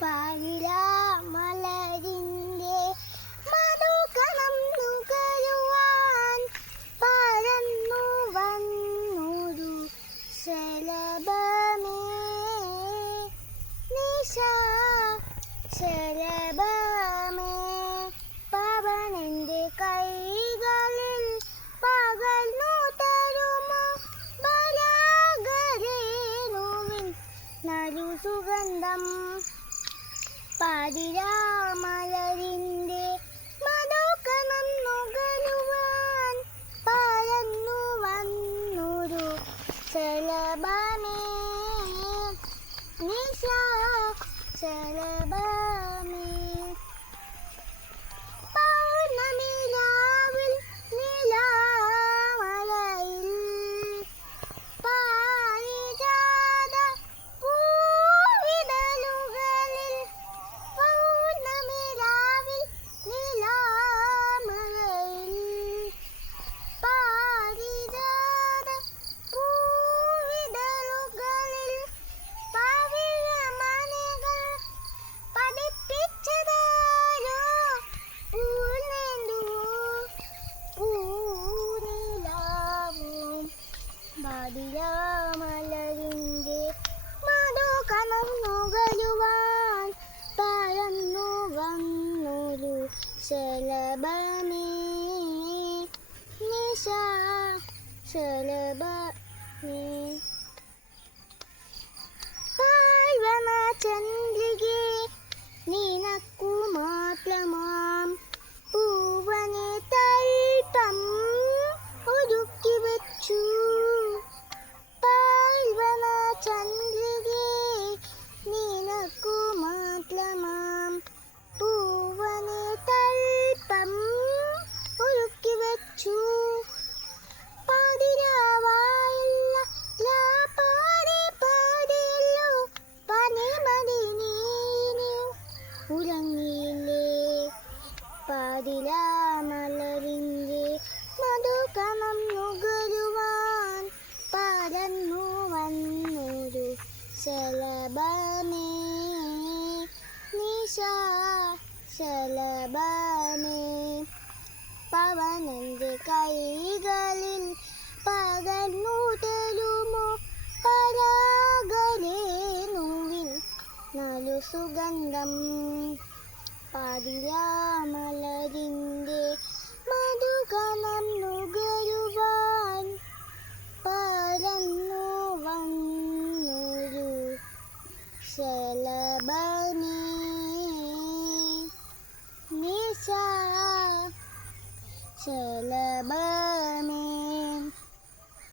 പാതിരാമലരിന്റെ മധുകണം നുകരുവാൻ പറന്നു വന്നൊരു ശലഭമേ, നിശാ ശലഭമേ. പവനന്റെ കൈകളിൽ പകർന്നു തരുമോ പരാഗരേണുവിൻ നറു സുഗന്ധം. പാതിരാമലരിന്റെ മധുകണം നുകരുവാൻ പറന്നു വന്നൊരു ശലഭമേ, നിശാ ശലഭമേ. പൗർണമിരാവിൽ നിലാമലയിൽ പാരിജാത പൂവിതളുകളിൽ, പൗർണമിരാവിൽ നിലാമലയിൽ പാരിജാത പൂവിതളുകളിൽ പവിഴമണികൾ പതിപ്പിച്ചതാരോ പൂനിലാവും. പാതിരാമലരിന്റെ മധുകണം നുകരുവാൻ പറന്നു വന്നൊരു ശലഭമേ, നിശാ ശലഭമേ. പാഴ്വനചന്ദ്രികേ, നിനക്കു മാത്രമാം പൂവനെ തൽപ്പം ഒരുക്കി വച്ചു. പാഴ്വനചന്ദ്രികേ, നിനക്കു മാത്രമാം പൂവനെ തൽപ്പം ഒരുക്കി വച്ചു. പാതിരാവായില്ല പാടിയല്ലോ പനിമതി നീന് ഉറങ്ങിയില്ലേ. പാതിരാമലരിന്റെ മധുകണം നുകരുവാൻ പറന്നു വന്നൊരു ശലഭമേ, നിശാ ശലഭമേ. പവനന്റെ കൈകളിൽ പകർന്നു തരുമോ പരാഗരേണുവിൻ നറു സുഗന്ധം. പാതിരാമലരിന്റെ മധുകണം നുകരുവാൻ പറന്നു വന്നൊരു ശലഭമേ, നിശാ ശലഭമേ.